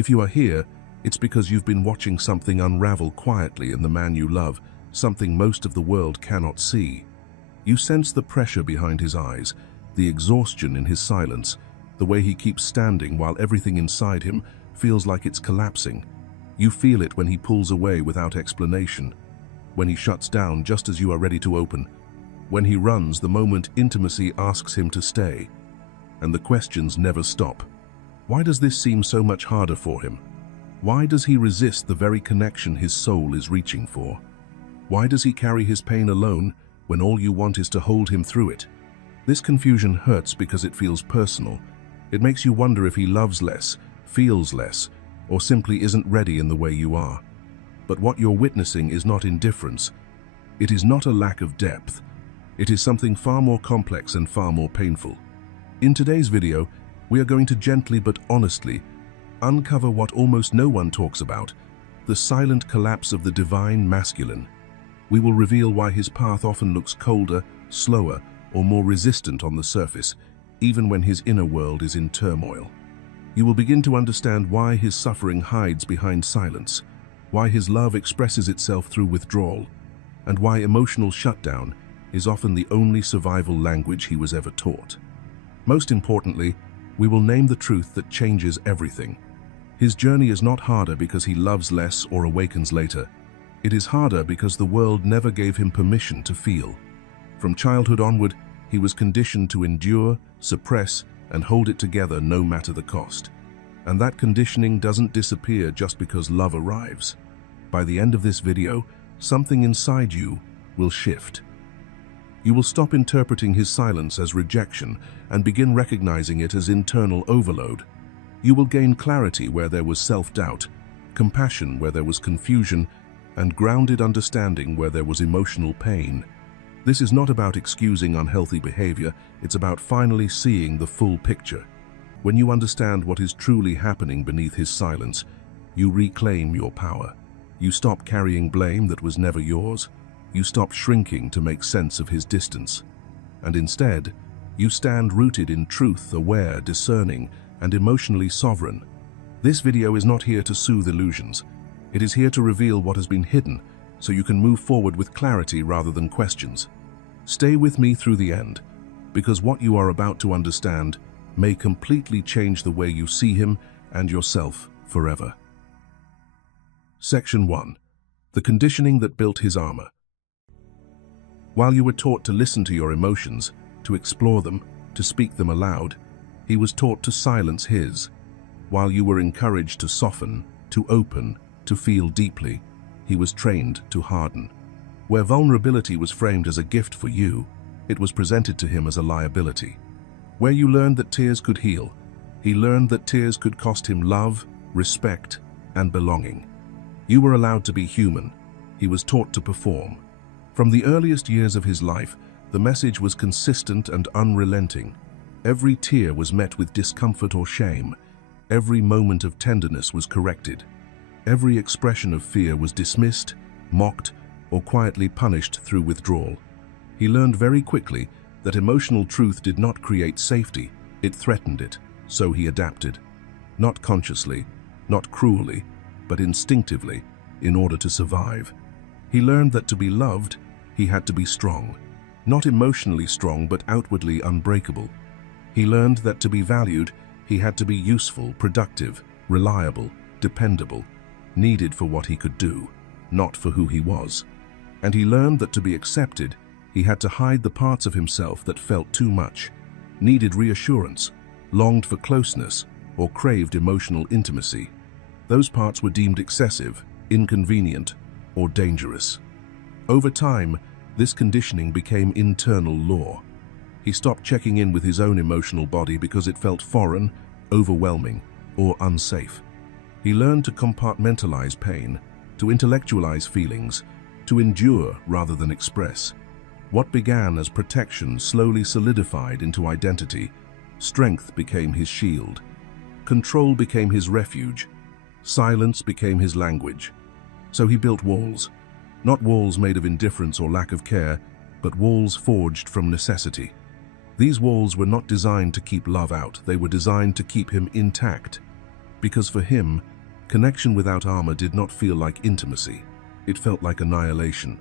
If you are here, it's because you've been watching something unravel quietly in the man you love, something most of the world cannot see. You sense the pressure behind his eyes, the exhaustion in his silence, the way he keeps standing while everything inside him feels like it's collapsing. You feel it when he pulls away without explanation, when he shuts down just as you are ready to open, when he runs the moment intimacy asks him to stay. And the questions never stop. Why does this seem so much harder for him? Why does he resist the very connection his soul is reaching for? Why does he carry his pain alone when all you want is to hold him through it? This confusion hurts because it feels personal. It makes you wonder if he loves less, feels less, or simply isn't ready in the way you are. But what you're witnessing is not indifference. It is not a lack of depth. It is something far more complex and far more painful. In today's video, we are going to gently but honestly uncover what almost no one talks about, the silent collapse of the divine masculine. We will reveal why his path often looks colder, slower, or more resistant on the surface, even when his inner world is in turmoil. You will begin to understand why his suffering hides behind silence, why his love expresses itself through withdrawal, and why emotional shutdown is often the only survival language he was ever taught. Most importantly, we will name the truth that changes everything. His journey is not harder because he loves less or awakens later. It is harder because the world never gave him permission to feel. From childhood onward, he was conditioned to endure, suppress, and hold it together no matter the cost. And that conditioning doesn't disappear just because love arrives. By the end of this video, something inside you will shift. You will stop interpreting his silence as rejection and begin recognizing it as internal overload. You will gain clarity where there was self-doubt, compassion where there was confusion, and grounded understanding where there was emotional pain. This is not about excusing unhealthy behavior, it's about finally seeing the full picture. When you understand what is truly happening beneath his silence, you reclaim your power. You stop carrying blame that was never yours. You stop shrinking to make sense of his distance. And instead, you stand rooted in truth, aware, discerning, and emotionally sovereign. This video is not here to soothe illusions. It is here to reveal what has been hidden, so you can move forward with clarity rather than questions. Stay with me through the end, because what you are about to understand may completely change the way you see him and yourself forever. Section 1. The conditioning that built his armor. While you were taught to listen to your emotions, to explore them, to speak them aloud, he was taught to silence his. While you were encouraged to soften, to open, to feel deeply, he was trained to harden. Where vulnerability was framed as a gift for you, it was presented to him as a liability. Where you learned that tears could heal, he learned that tears could cost him love, respect, and belonging. You were allowed to be human. He was taught to perform. From the earliest years of his life, the message was consistent and unrelenting. Every tear was met with discomfort or shame. Every moment of tenderness was corrected. Every expression of fear was dismissed, mocked, or quietly punished through withdrawal. He learned very quickly that emotional truth did not create safety, it threatened it, so he adapted. Not consciously, not cruelly, but instinctively, in order to survive. He learned that to be loved, he had to be strong. Not emotionally strong, but outwardly unbreakable. He learned that to be valued, he had to be useful, productive, reliable, dependable, needed for what he could do, not for who he was. And he learned that to be accepted, he had to hide the parts of himself that felt too much, needed reassurance, longed for closeness, or craved emotional intimacy. Those parts were deemed excessive, inconvenient, or dangerous. Over time, this conditioning became internal law. He stopped checking in with his own emotional body because it felt foreign, overwhelming, or unsafe. He learned to compartmentalize pain, to intellectualize feelings, to endure rather than express. What began as protection slowly solidified into identity. Strength became his shield. Control became his refuge. Silence became his language. So he built walls. Not walls made of indifference or lack of care, but walls forged from necessity. These walls were not designed to keep love out, they were designed to keep him intact. Because for him, connection without armor did not feel like intimacy. It felt like annihilation.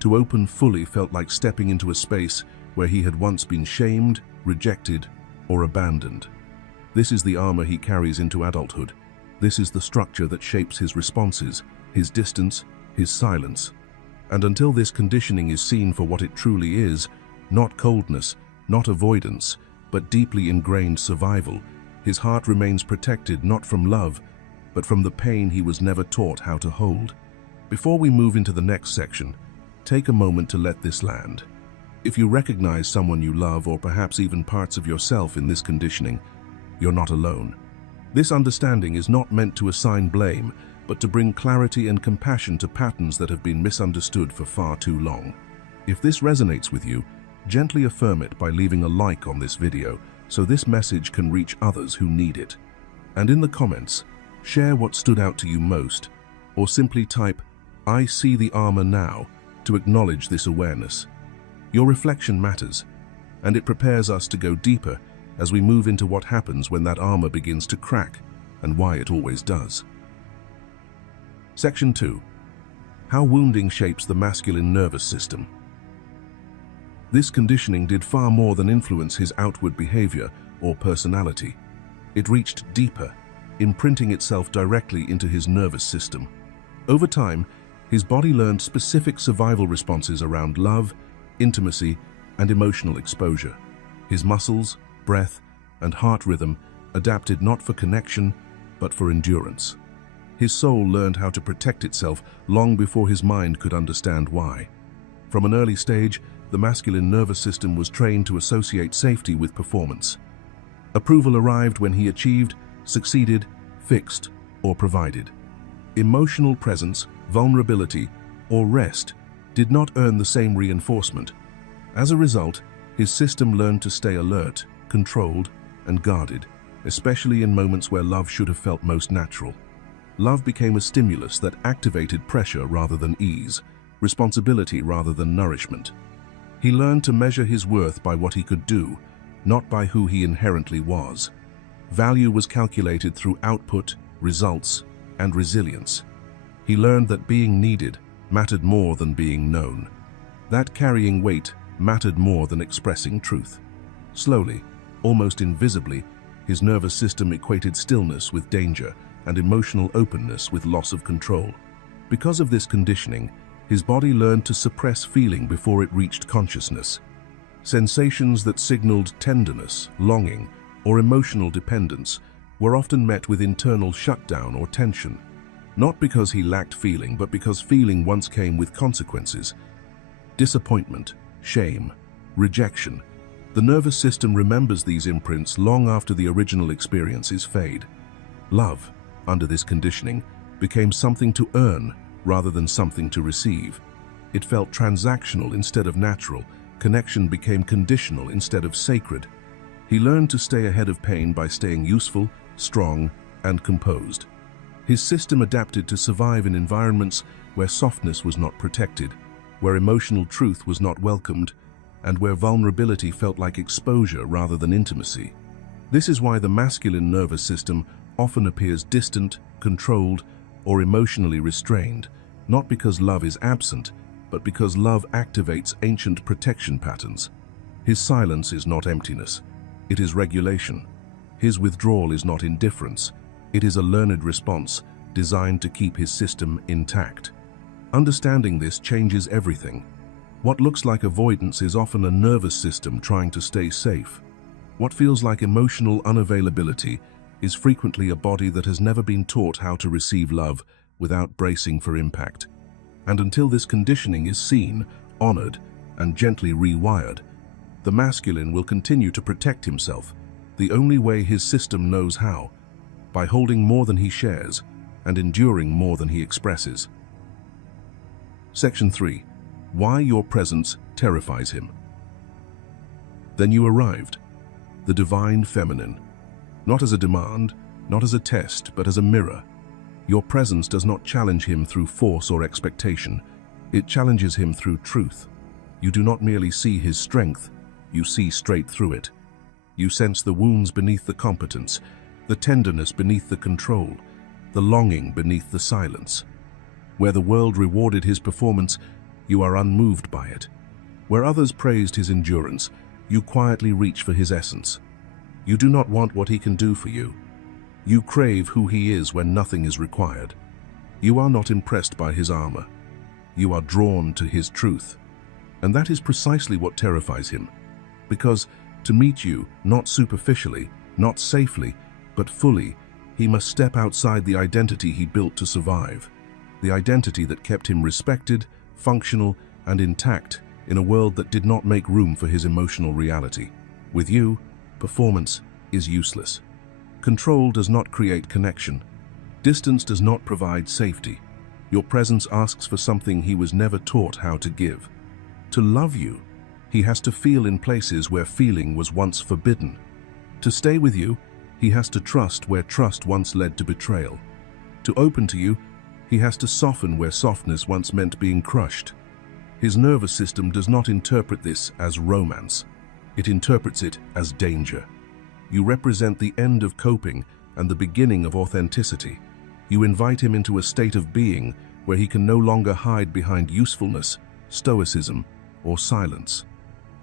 To open fully felt like stepping into a space where he had once been shamed, rejected, or abandoned. This is the armor he carries into adulthood. This is the structure that shapes his responses, his distance, his silence. And until this conditioning is seen for what it truly is, not coldness, not avoidance, but deeply ingrained survival, his heart remains protected not from love, but from the pain he was never taught how to hold. Before we move into the next section, take a moment to let this land. If you recognize someone you love, or perhaps even parts of yourself in this conditioning, you're not alone. This understanding is not meant to assign blame, but to bring clarity and compassion to patterns that have been misunderstood for far too long. If this resonates with you, gently affirm it by leaving a like on this video so this message can reach others who need it. And in the comments, share what stood out to you most, or simply type, "I see the armor now," to acknowledge this awareness. Your reflection matters, and it prepares us to go deeper as we move into what happens when that armor begins to crack, and why it always does. Section 2. How wounding shapes the masculine nervous system. This conditioning did far more than influence his outward behavior or personality. It reached deeper, imprinting itself directly into his nervous system. Over time, his body learned specific survival responses around love, intimacy, and emotional exposure. His muscles, breath, and heart rhythm adapted not for connection, but for endurance. His soul learned how to protect itself long before his mind could understand why. From an early stage, the masculine nervous system was trained to associate safety with performance. Approval arrived when he achieved, succeeded, fixed, or provided. Emotional presence, vulnerability, or rest did not earn the same reinforcement. As a result, his system learned to stay alert, controlled, and guarded, especially in moments where love should have felt most natural. Love became a stimulus that activated pressure rather than ease, responsibility rather than nourishment. He learned to measure his worth by what he could do, not by who he inherently was. Value was calculated through output, results, and resilience. He learned that being needed mattered more than being known. That carrying weight mattered more than expressing truth. Slowly, almost invisibly, his nervous system equated stillness with danger and emotional openness with loss of control. Because of this conditioning, his body learned to suppress feeling before it reached consciousness. Sensations that signaled tenderness, longing, or emotional dependence were often met with internal shutdown or tension. Not because he lacked feeling, but because feeling once came with consequences. Disappointment, shame, rejection. The nervous system remembers these imprints long after the original experiences fade. Love, under this conditioning, became something to earn rather than something to receive. It felt transactional instead of natural. Connection became conditional instead of sacred. He learned to stay ahead of pain by staying useful, strong, and composed. His system adapted to survive in environments where softness was not protected, where emotional truth was not welcomed, and where vulnerability felt like exposure rather than intimacy. This is why the masculine nervous system often appears distant, controlled, or emotionally restrained, not because love is absent, but because love activates ancient protection patterns. His silence is not emptiness, it is regulation. His withdrawal is not indifference, it is a learned response designed to keep his system intact. Understanding this changes everything. What looks like avoidance is often a nervous system trying to stay safe. What feels like emotional unavailability is frequently a body that has never been taught how to receive love without bracing for impact. And until this conditioning is seen, honored, and gently rewired, the masculine will continue to protect himself, the only way his system knows how, by holding more than he shares and enduring more than he expresses. Section 3. Why your presence terrifies him. Then you arrived, the divine feminine. Not as a demand, not as a test, but as a mirror. Your presence does not challenge him through force or expectation. It challenges him through truth. You do not merely see his strength, you see straight through it. You sense the wounds beneath the competence, the tenderness beneath the control, the longing beneath the silence. Where the world rewarded his performance, you are unmoved by it. Where others praised his endurance, you quietly reach for his essence. You do not want what he can do for you. You crave who he is when nothing is required. You are not impressed by his armor. You are drawn to his truth. And that is precisely what terrifies him. Because to meet you, not superficially, not safely, but fully, he must step outside the identity he built to survive. The identity that kept him respected, functional, and intact in a world that did not make room for his emotional reality. With you, performance is useless. Control does not create connection. Distance does not provide safety. Your presence asks for something he was never taught how to give. To love you, he has to feel in places where feeling was once forbidden. To stay with you, he has to trust where trust once led to betrayal. To open to you, he has to soften where softness once meant being crushed. His nervous system does not interpret this as romance. It interprets it as danger. You represent the end of coping and the beginning of authenticity. You invite him into a state of being where he can no longer hide behind usefulness, stoicism, or silence.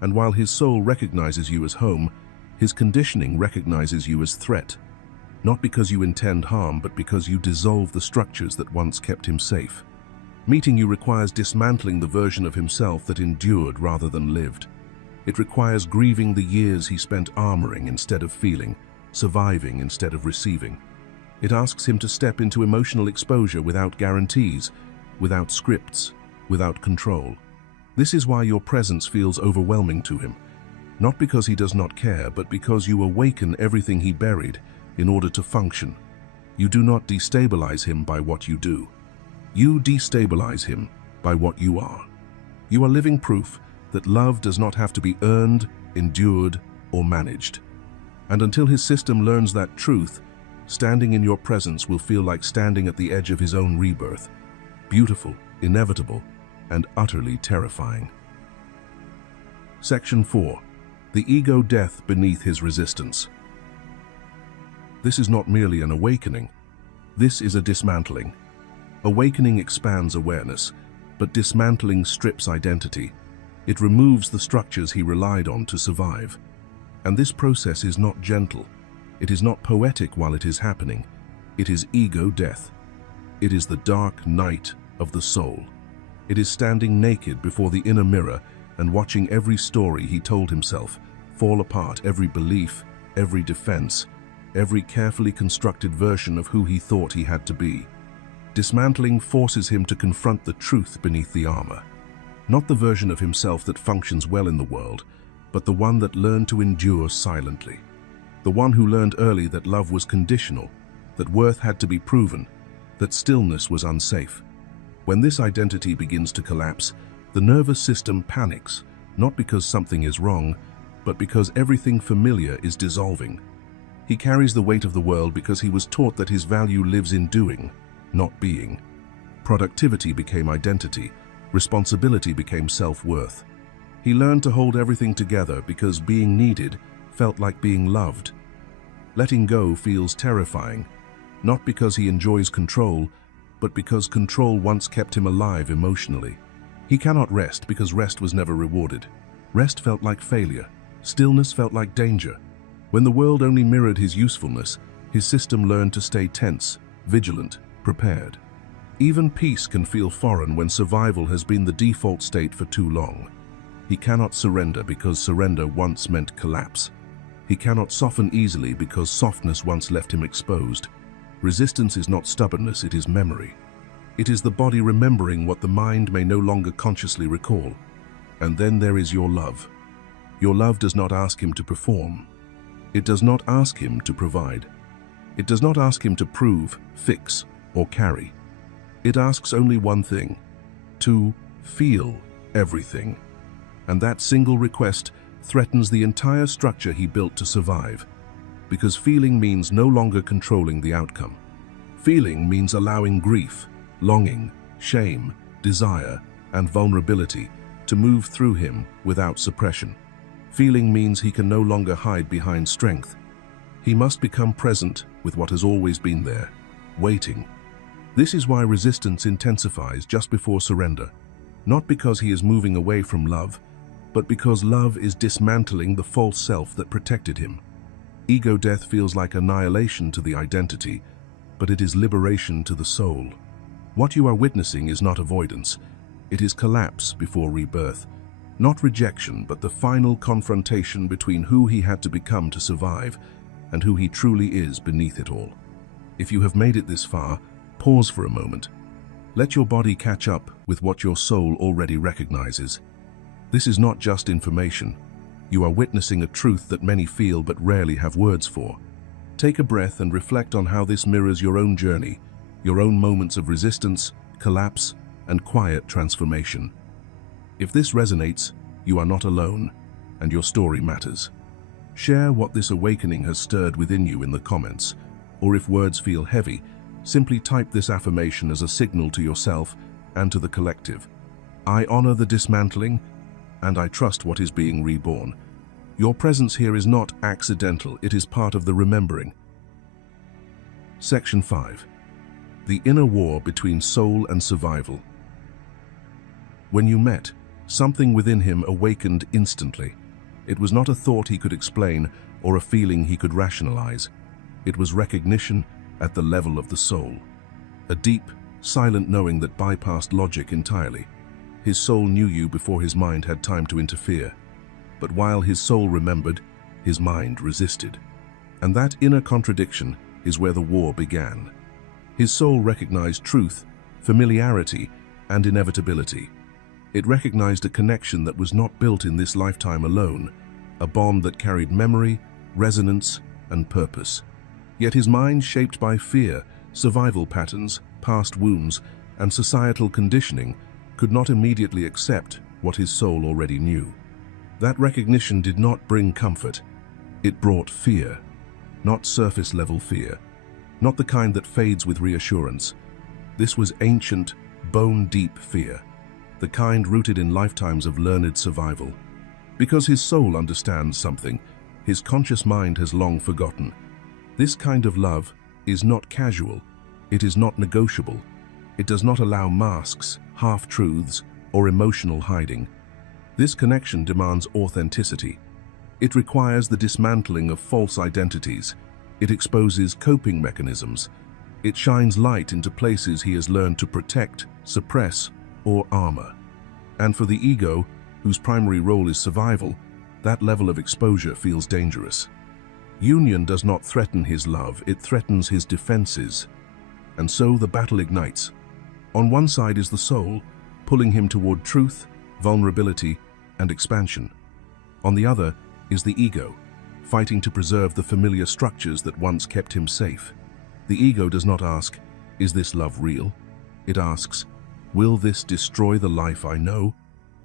And while his soul recognizes you as home, his conditioning recognizes you as threat. Not because you intend harm, but because you dissolve the structures that once kept him safe. Meeting you requires dismantling the version of himself that endured rather than lived. It requires grieving the years he spent armoring instead of feeling, surviving instead of receiving. It asks him to step into emotional exposure without guarantees, without scripts, without control. This is why your presence feels overwhelming to him. Not because he does not care, but because you awaken everything he buried in order to function. You do not destabilize him by what you do. You destabilize him by what you are. You are living proof that love does not have to be earned, endured, or managed. And until his system learns that truth, standing in your presence will feel like standing at the edge of his own rebirth. Beautiful, inevitable, and utterly terrifying. Section 4. The ego death beneath his resistance. This is not merely an awakening. This is a dismantling. Awakening expands awareness, but dismantling strips identity. It removes the structures he relied on to survive. And this process is not gentle. It is not poetic while it is happening. It is ego death. It is the dark night of the soul. It is standing naked before the inner mirror and watching every story he told himself fall apart, every belief, every defense, every carefully constructed version of who he thought he had to be. Dismantling forces him to confront the truth beneath the armor. Not the version of himself that functions well in the world, but the one that learned to endure silently. The one who learned early that love was conditional, that worth had to be proven, that stillness was unsafe. When this identity begins to collapse, the nervous system panics, not because something is wrong, but because everything familiar is dissolving. He carries the weight of the world because he was taught that his value lives in doing, not being. Productivity became identity. Responsibility became self-worth. He learned to hold everything together because being needed felt like being loved. Letting go feels terrifying, not because he enjoys control, but because control once kept him alive emotionally. He cannot rest because rest was never rewarded. Rest felt like failure. Stillness felt like danger. When the world only mirrored his usefulness, his system learned to stay tense, vigilant, prepared. Even peace can feel foreign when survival has been the default state for too long. He cannot surrender because surrender once meant collapse. He cannot soften easily because softness once left him exposed. Resistance is not stubbornness, it is memory. It is the body remembering what the mind may no longer consciously recall. And then there is your love. Your love does not ask him to perform. It does not ask him to provide. It does not ask him to prove, fix, or carry. It asks only one thing: to feel everything. And that single request threatens the entire structure he built to survive. Because feeling means no longer controlling the outcome. Feeling means allowing grief, longing, shame, desire, and vulnerability to move through him without suppression. Feeling means he can no longer hide behind strength. He must become present with what has always been there, waiting. This is why resistance intensifies just before surrender, not because he is moving away from love, but because love is dismantling the false self that protected him. Ego death feels like annihilation to the identity, but it is liberation to the soul. What you are witnessing is not avoidance. It is collapse before rebirth. Not rejection, but the final confrontation between who he had to become to survive and who he truly is beneath it all. If you have made it this far, pause for a moment. Let your body catch up with what your soul already recognizes. This is not just information. You are witnessing a truth that many feel but rarely have words for. Take a breath and reflect on how this mirrors your own journey, your own moments of resistance, collapse, and quiet transformation. If this resonates, you are not alone, and your story matters. Share what this awakening has stirred within you in the comments, or if words feel heavy, simply type this affirmation as a signal to yourself and to the collective. I honor the dismantling, and I trust what is being reborn. Your presence here is not accidental, it is part of the remembering. Section 5. The inner war between soul and survival. When you met, something within him awakened instantly. It was not a thought he could explain or a feeling he could rationalize. It was recognition at the level of the soul. A deep, silent knowing that bypassed logic entirely. His soul knew you before his mind had time to interfere. But while his soul remembered, his mind resisted. And that inner contradiction is where the war began. His soul recognized truth, familiarity, and inevitability. It recognized a connection that was not built in this lifetime alone, a bond that carried memory, resonance, and purpose. Yet his mind, shaped by fear, survival patterns, past wounds, and societal conditioning, could not immediately accept what his soul already knew. That recognition did not bring comfort. It brought fear, not surface-level fear, not the kind that fades with reassurance. This was ancient, bone-deep fear, the kind rooted in lifetimes of learned survival. Because his soul understands something, his conscious mind has long forgotten. This kind of love is not casual. It is not negotiable. It does not allow masks, half-truths, or emotional hiding. This connection demands authenticity. It requires the dismantling of false identities. It exposes coping mechanisms. It shines light into places he has learned to protect, suppress, or armor. And for the ego, whose primary role is survival, that level of exposure feels dangerous. Union does not threaten his love, it threatens his defenses. And so the battle ignites. On one side is the soul, pulling him toward truth, vulnerability, and expansion. On the other is the ego, fighting to preserve the familiar structures that once kept him safe. The ego does not ask, "Is this love real?" It asks, "Will this destroy the life I know?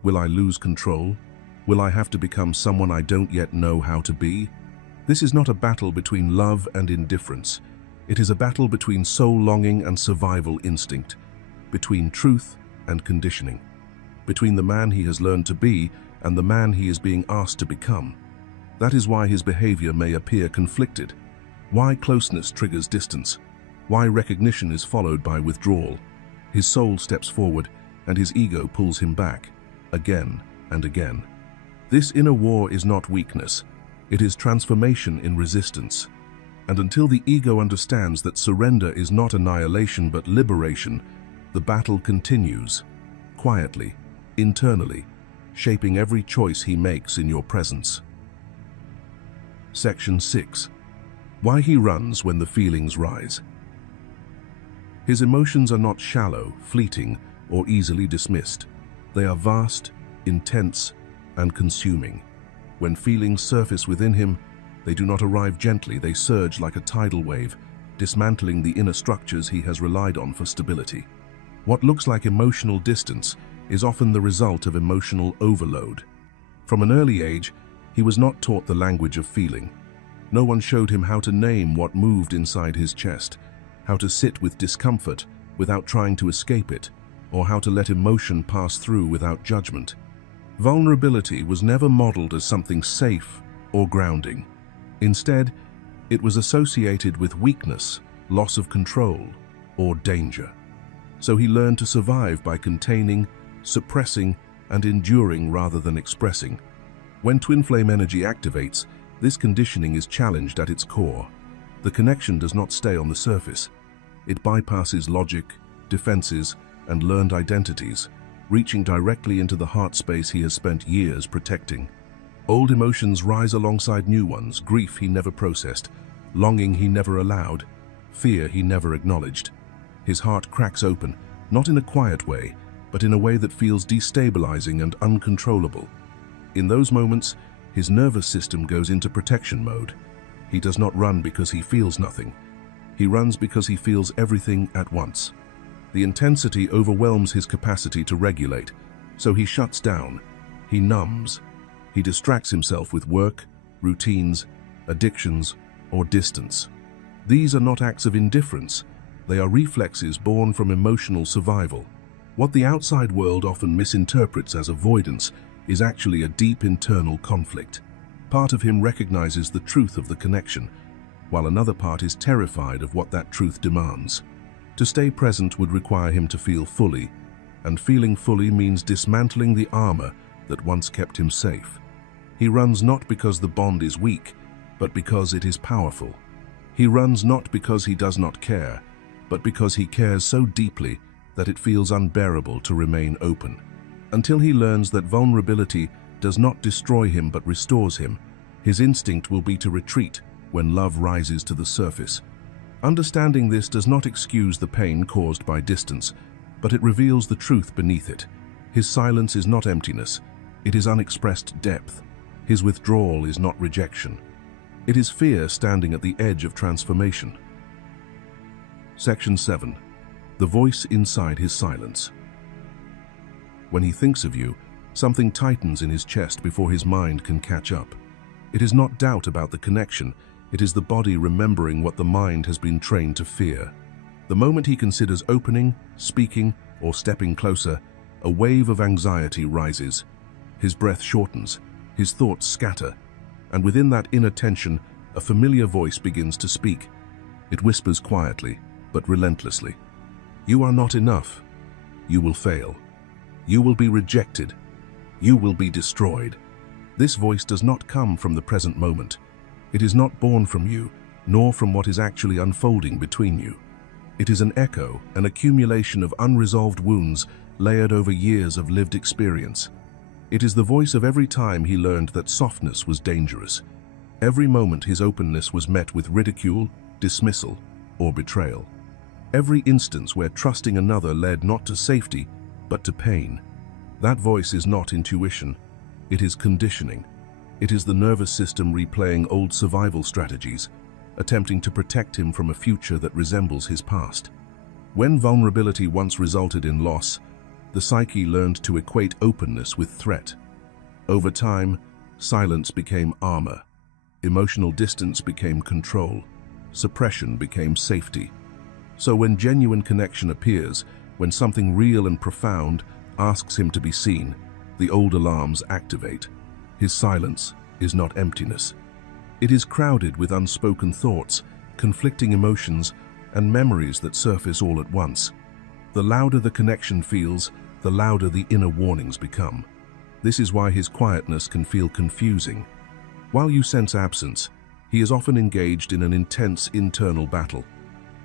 Will I lose control? Will I have to become someone I don't yet know how to be?" This is not a battle between love and indifference. It is a battle between soul longing and survival instinct, between truth and conditioning, between the man he has learned to be and the man he is being asked to become. That is why his behavior may appear conflicted, why closeness triggers distance, why recognition is followed by withdrawal. His soul steps forward and his ego pulls him back, again and again. This inner war is not weakness, it is transformation in resistance. And until the ego understands that surrender is not annihilation but liberation, the battle continues, quietly, internally, shaping every choice he makes in your presence. Section 6. Why he runs when the feelings rise. His emotions are not shallow, fleeting, or easily dismissed. They are vast, intense, and consuming. When feelings surface within him, they do not arrive gently, they surge like a tidal wave, dismantling the inner structures he has relied on for stability. What looks like emotional distance is often the result of emotional overload. From an early age, he was not taught the language of feeling. No one showed him how to name what moved inside his chest, how to sit with discomfort without trying to escape it, or how to let emotion pass through without judgment. Vulnerability was never modeled as something safe or grounding. Instead, It was associated with weakness, loss of control, or danger. So he learned to survive by containing, suppressing, and enduring rather than expressing. When twin flame energy activates, this conditioning is challenged at its core. The connection does not stay on the surface. It bypasses logic, defenses, and learned identities, reaching directly into the heart space he has spent years protecting. Old emotions rise alongside new ones: grief he never processed, longing he never allowed, fear he never acknowledged. His heart cracks open, not in a quiet way, but in a way that feels destabilizing and uncontrollable. In those moments, his nervous system goes into protection mode. He does not run because he feels nothing. He runs because he feels everything at once. The intensity overwhelms his capacity to regulate, so he shuts down, he numbs, he distracts himself with work, routines, addictions, or distance. These are not acts of indifference, they are reflexes born from emotional survival. What the outside world often misinterprets as avoidance is actually a deep internal conflict. Part of him recognizes the truth of the connection, while another part is terrified of what that truth demands. To stay present would require him to feel fully, and feeling fully means dismantling the armor that once kept him safe. He runs not because the bond is weak, but because it is powerful. He runs not because he does not care, but because he cares so deeply that it feels unbearable to remain open. Until he learns that vulnerability does not destroy him but restores him, his instinct will be to retreat when love rises to the surface. Understanding this does not excuse the pain caused by distance, but it reveals the truth beneath it. His silence is not emptiness, it is unexpressed depth. His withdrawal is not rejection. It is fear standing at the edge of transformation. Section 7. The voice inside his silence. When he thinks of you, something tightens in his chest before his mind can catch up. It is not doubt about the connection, it is the body remembering what the mind has been trained to fear. The moment he considers opening, speaking, or stepping closer, a wave of anxiety rises. His breath shortens, his thoughts scatter, and within that inner tension, a familiar voice begins to speak. It whispers quietly, but relentlessly. You are not enough. You will fail. You will be rejected. You will be destroyed. This voice does not come from the present moment. It is not born from you, nor from what is actually unfolding between you. It is an echo, an accumulation of unresolved wounds layered over years of lived experience. It is the voice of every time he learned that softness was dangerous. Every moment his openness was met with ridicule, dismissal, or betrayal. Every instance where trusting another led not to safety, but to pain. That voice is not intuition. It is conditioning. It is the nervous system replaying old survival strategies, attempting to protect him from a future that resembles his past. When vulnerability once resulted in loss, the psyche learned to equate openness with threat. Over time, silence became armor. Emotional distance became control. Suppression became safety. So when genuine connection appears, when something real and profound asks him to be seen, the old alarms activate. His silence is not emptiness. It is crowded with unspoken thoughts, conflicting emotions, and memories that surface all at once. The louder the connection feels, the louder the inner warnings become. This is why his quietness can feel confusing. While you sense absence, he is often engaged in an intense internal battle.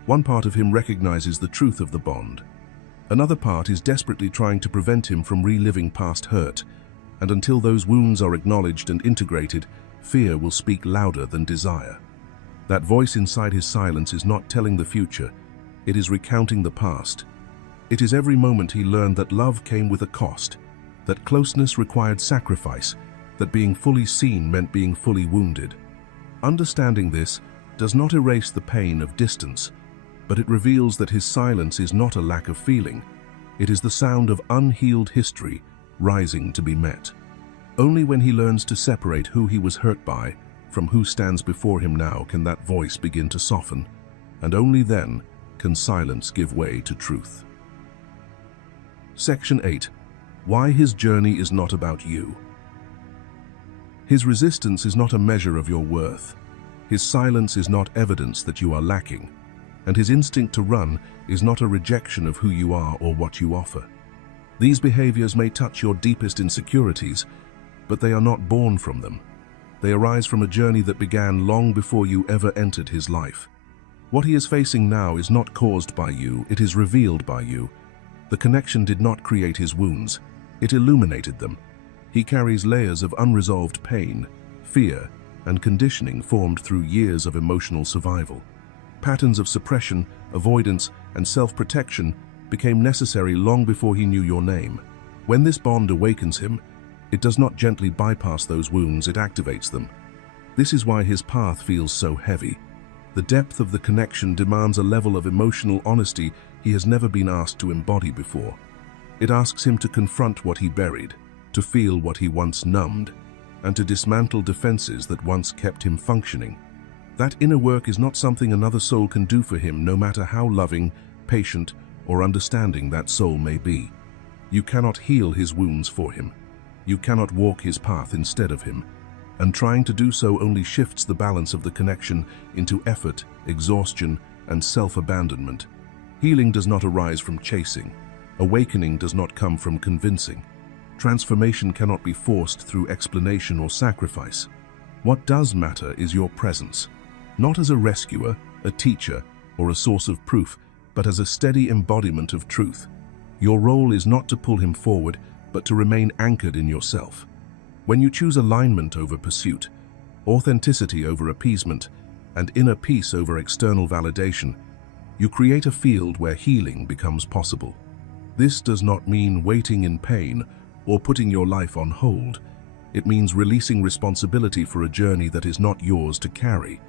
One part of him recognizes the truth of the bond. Another part is desperately trying to prevent him from reliving past hurt, and until those wounds are acknowledged and integrated, fear will speak louder than desire. That voice inside his silence is not telling the future, it is recounting the past. It is every moment he learned that love came with a cost, that closeness required sacrifice, that being fully seen meant being fully wounded. Understanding this does not erase the pain of distance, but it reveals that his silence is not a lack of feeling. It is the sound of unhealed history rising to be met. Only when he learns to separate who he was hurt by from who stands before him now can that voice begin to soften, and only then can silence give way to truth. Section 8. Why his journey is not about you. His resistance is not a measure of your worth. His silence is not evidence that you are lacking, and his instinct to run is not a rejection of who you are or what you offer. These behaviors may touch your deepest insecurities, but they are not born from them. They arise from a journey that began long before you ever entered his life. What he is facing now is not caused by you, it is revealed by you. The connection did not create his wounds, it illuminated them. He carries layers of unresolved pain, fear, and conditioning formed through years of emotional survival. Patterns of suppression, avoidance, and self-protection became necessary long before he knew your name. When this bond awakens him, it does not gently bypass those wounds, it activates them. This is why his path feels so heavy. The depth of the connection demands a level of emotional honesty he has never been asked to embody before. It asks him to confront what he buried, to feel what he once numbed, and to dismantle defenses that once kept him functioning. That inner work is not something another soul can do for him, no matter how loving, patient, or understanding that soul may be. You cannot heal his wounds for him. You cannot walk his path instead of him, and trying to do so only shifts the balance of the connection into effort, exhaustion, and self-abandonment. Healing does not arise from chasing. Awakening does not come from convincing. Transformation cannot be forced through explanation or sacrifice. What does matter is your presence, not as a rescuer, a teacher, or a source of proof, but as a steady embodiment of truth. Your role is not to pull him forward, but to remain anchored in yourself. When you choose alignment over pursuit, authenticity over appeasement, and inner peace over external validation, you create a field where healing becomes possible. This does not mean waiting in pain or putting your life on hold. It means releasing responsibility for a journey that is not yours to carry.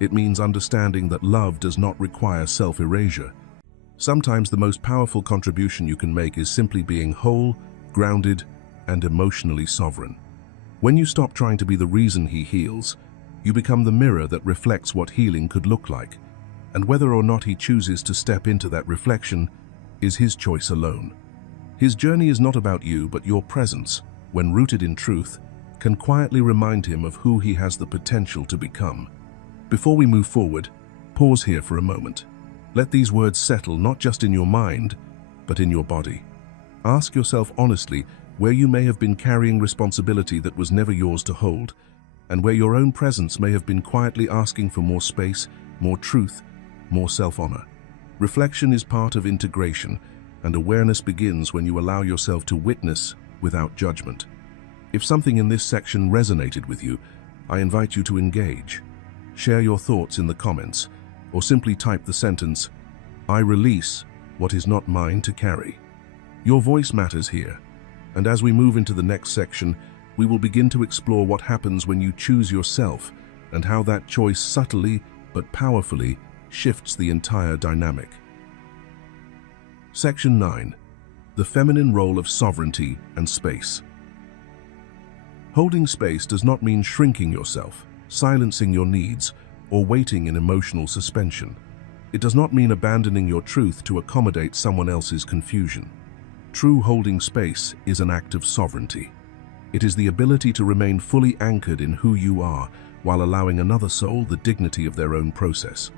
It means understanding that love does not require self-erasure. Sometimes the most powerful contribution you can make is simply being whole, grounded, and emotionally sovereign. When you stop trying to be the reason he heals, you become the mirror that reflects what healing could look like, and whether or not he chooses to step into that reflection is his choice alone. His journey is not about you, but your presence, when rooted in truth, can quietly remind him of who he has the potential to become. Before we move forward, pause here for a moment. Let these words settle not just in your mind, but in your body. Ask yourself honestly where you may have been carrying responsibility that was never yours to hold, and where your own presence may have been quietly asking for more space, more truth, more self-honor. Reflection is part of integration, and awareness begins when you allow yourself to witness without judgment. If something in this section resonated with you, I invite you to engage. Share your thoughts in the comments, or simply type the sentence, "I release what is not mine to carry." Your voice matters here, and as we move into the next section, we will begin to explore what happens when you choose yourself and how that choice subtly but powerfully shifts the entire dynamic. Section 9. The feminine role of sovereignty and space. Holding space does not mean shrinking yourself, silencing your needs, or waiting in emotional suspension. It does not mean abandoning your truth to accommodate someone else's confusion. True holding space is an act of sovereignty. It is the ability to remain fully anchored in who you are while allowing another soul the dignity of their own process.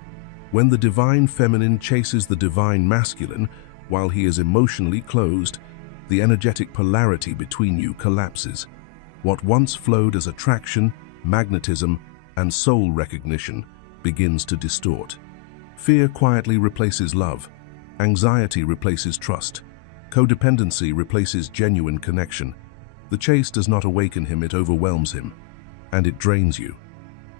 When the divine feminine chases the divine masculine while he is emotionally closed, the energetic polarity between you collapses. What once flowed as attraction, magnetism, and soul recognition begins to distort. Fear quietly replaces love. Anxiety replaces trust. Codependency replaces genuine connection. The chase does not awaken him, it overwhelms him, and it drains you.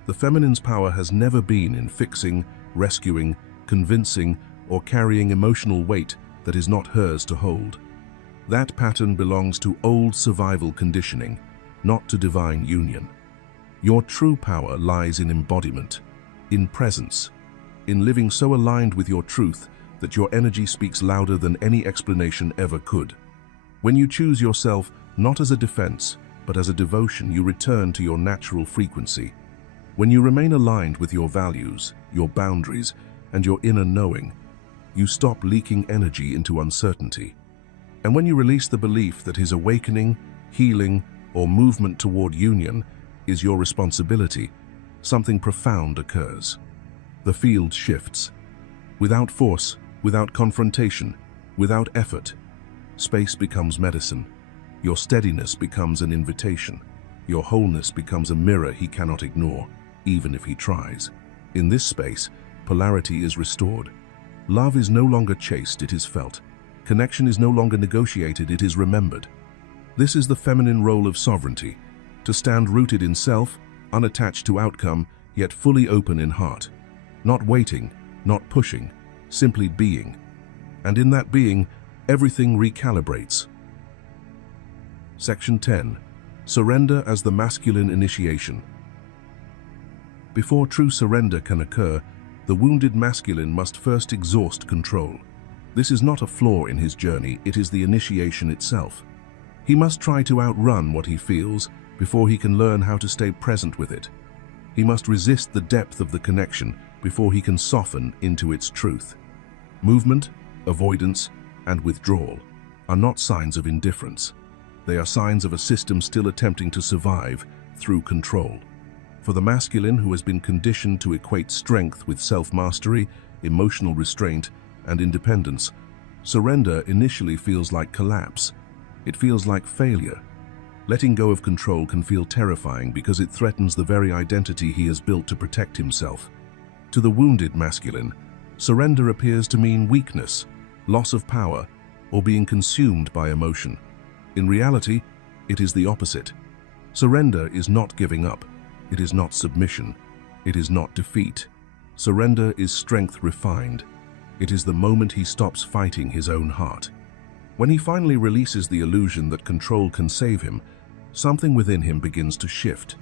The feminine's power has never been in fixing, rescuing, convincing, or carrying emotional weight that is not hers to hold. That pattern belongs to old survival conditioning, not to divine union. Your true power lies in embodiment, in presence, in living so aligned with your truth that your energy speaks louder than any explanation ever could. When you choose yourself not as a defense, but as a devotion, you return to your natural frequency. When you remain aligned with your values, your boundaries, and your inner knowing, you stop leaking energy into uncertainty. And when you release the belief that his awakening, healing, or movement toward union is your responsibility, something profound occurs. The field shifts. Without force, without confrontation, without effort, space becomes medicine. Your steadiness becomes an invitation. Your wholeness becomes a mirror he cannot ignore, even if he tries. In this space, polarity is restored. Love is no longer chased, it is felt. Connection is no longer negotiated, it is remembered. This is the feminine role of sovereignty, to stand rooted in self, unattached to outcome, yet fully open in heart. Not waiting, not pushing, simply being. And in that being, everything recalibrates. Section 10. Surrender as the masculine initiation. Before true surrender can occur, the wounded masculine must first exhaust control. This is not a flaw in his journey, it is the initiation itself. He must try to outrun what he feels before he can learn how to stay present with it. He must resist the depth of the connection before he can soften into its truth. Movement, avoidance, and withdrawal are not signs of indifference. They are signs of a system still attempting to survive through control. For the masculine who has been conditioned to equate strength with self-mastery, emotional restraint, and independence, surrender initially feels like collapse. It feels like failure. Letting go of control can feel terrifying because it threatens the very identity he has built to protect himself. To the wounded masculine, surrender appears to mean weakness, loss of power, or being consumed by emotion. In reality, it is the opposite. Surrender is not giving up. It is not submission. It is not defeat. Surrender is strength refined. It is the moment he stops fighting his own heart. When he finally releases the illusion that control can save him, something within him begins to shift.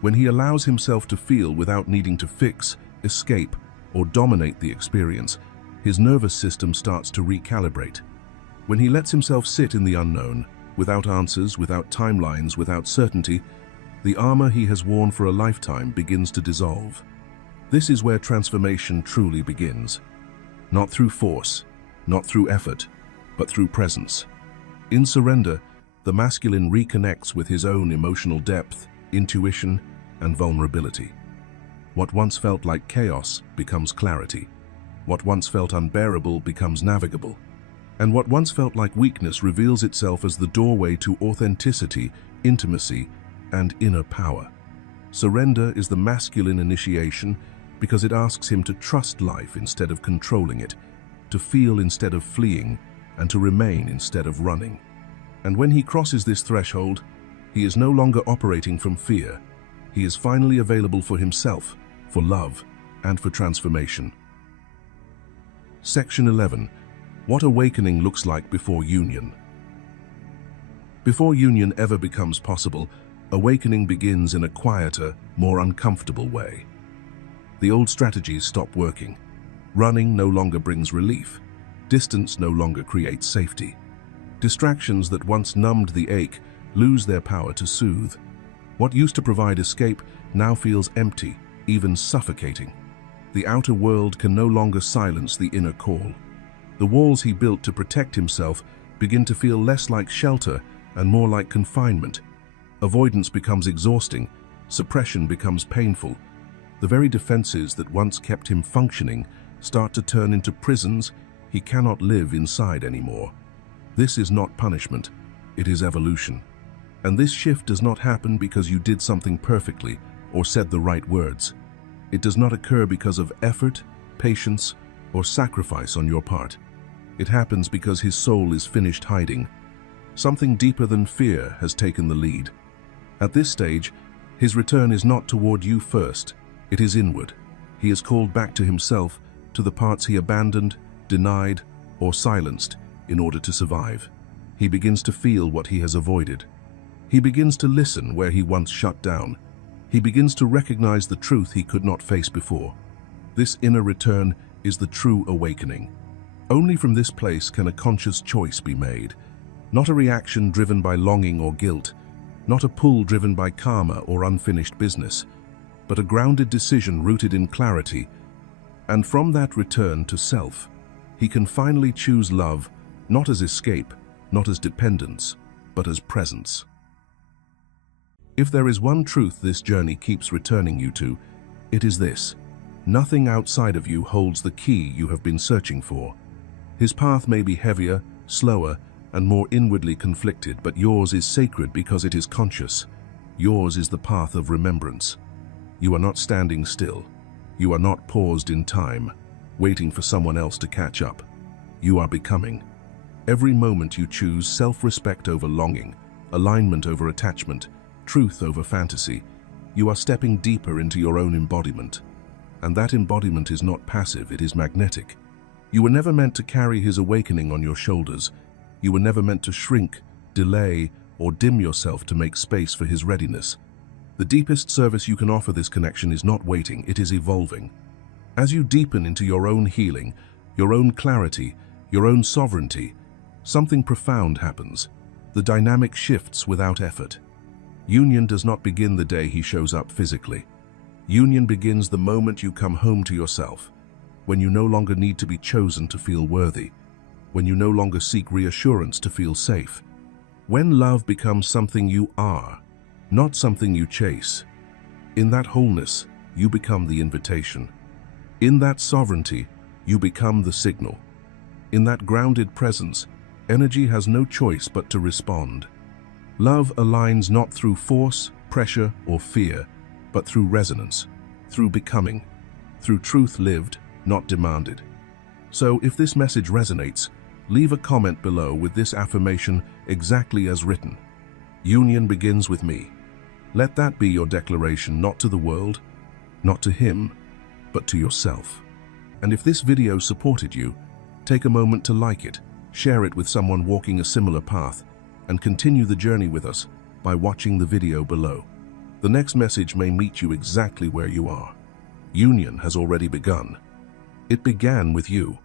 When he allows himself to feel without needing to fix, escape, or dominate the experience, his nervous system starts to recalibrate. When he lets himself sit in the unknown, without answers, without timelines, without certainty, the armor he has worn for a lifetime begins to dissolve. This is where transformation truly begins. Not through force, not through effort, but through presence. In surrender, the masculine reconnects with his own emotional depth, intuition, and vulnerability. What once felt like chaos becomes clarity. What once felt unbearable becomes navigable. And what once felt like weakness reveals itself as the doorway to authenticity, intimacy, and inner power. Surrender is the masculine initiation because it asks him to trust life instead of controlling it, to feel instead of fleeing, and to remain instead of running. And when he crosses this threshold, he is no longer operating from fear. He is finally available for himself, for love, and for transformation. Section 11. What awakening looks like before union. Before union ever becomes possible, awakening begins in a quieter, more uncomfortable way. The old strategies stop working. Running no longer brings relief. Distance no longer creates safety. Distractions that once numbed the ache lose their power to soothe. What used to provide escape now feels empty, even suffocating. The outer world can no longer silence the inner call. The walls he built to protect himself begin to feel less like shelter and more like confinement. Avoidance becomes exhausting. Suppression becomes painful. The very defenses that once kept him functioning start to turn into prisons he cannot live inside anymore. This is not punishment, it is evolution. And this shift does not happen because you did something perfectly or said the right words. It does not occur because of effort, patience, or sacrifice on your part. It happens because his soul is finished hiding. Something deeper than fear has taken the lead. At this stage, his return is not toward you first, it is inward. He is called back to himself, to the parts he abandoned, denied, or silenced in order to survive. He begins to feel what he has avoided. He begins to listen where he once shut down. He begins to recognize the truth he could not face before. This inner return is the true awakening. Only from this place can a conscious choice be made, not a reaction driven by longing or guilt, not a pull driven by karma or unfinished business, but a grounded decision rooted in clarity. And from that return to self, he can finally choose love, not as escape, not as dependence, but as presence. If there is one truth this journey keeps returning you to, It is this: nothing outside of you holds the key you have been searching for. His path may be heavier, slower, and more inwardly conflicted, but yours is sacred because it is conscious. Yours is the path of remembrance. You are not standing still. You are not paused in time, waiting for someone else to catch up. You are becoming. Every moment you choose self-respect over longing, alignment over attachment, truth over fantasy. You are stepping deeper into your own embodiment. And that embodiment is not passive, it is magnetic. You were never meant to carry his awakening on your shoulders. You were never meant to shrink, delay, or dim yourself to make space for his readiness. The deepest service you can offer this connection is not waiting, it is evolving. As you deepen into your own healing, your own clarity, your own sovereignty, something profound happens. The dynamic shifts without effort. Union does not begin the day he shows up physically. Union begins the moment you come home to yourself, when you no longer need to be chosen to feel worthy, when you no longer seek reassurance to feel safe. When love becomes something you are, not something you chase. In that wholeness, you become the invitation. In that sovereignty, you become the signal. In that grounded presence, energy has no choice but to respond. Love aligns not through force, pressure, or fear, but through resonance, through becoming, through truth lived, not demanded. So if this message resonates, leave a comment below with this affirmation exactly as written. Union begins with me. Let that be your declaration, not to the world, not to him, but to yourself. And if this video supported you, take a moment to like it, share it with someone walking a similar path, and continue the journey with us by watching the video below. The next message may meet you exactly where you are. Union has already begun. It began with you.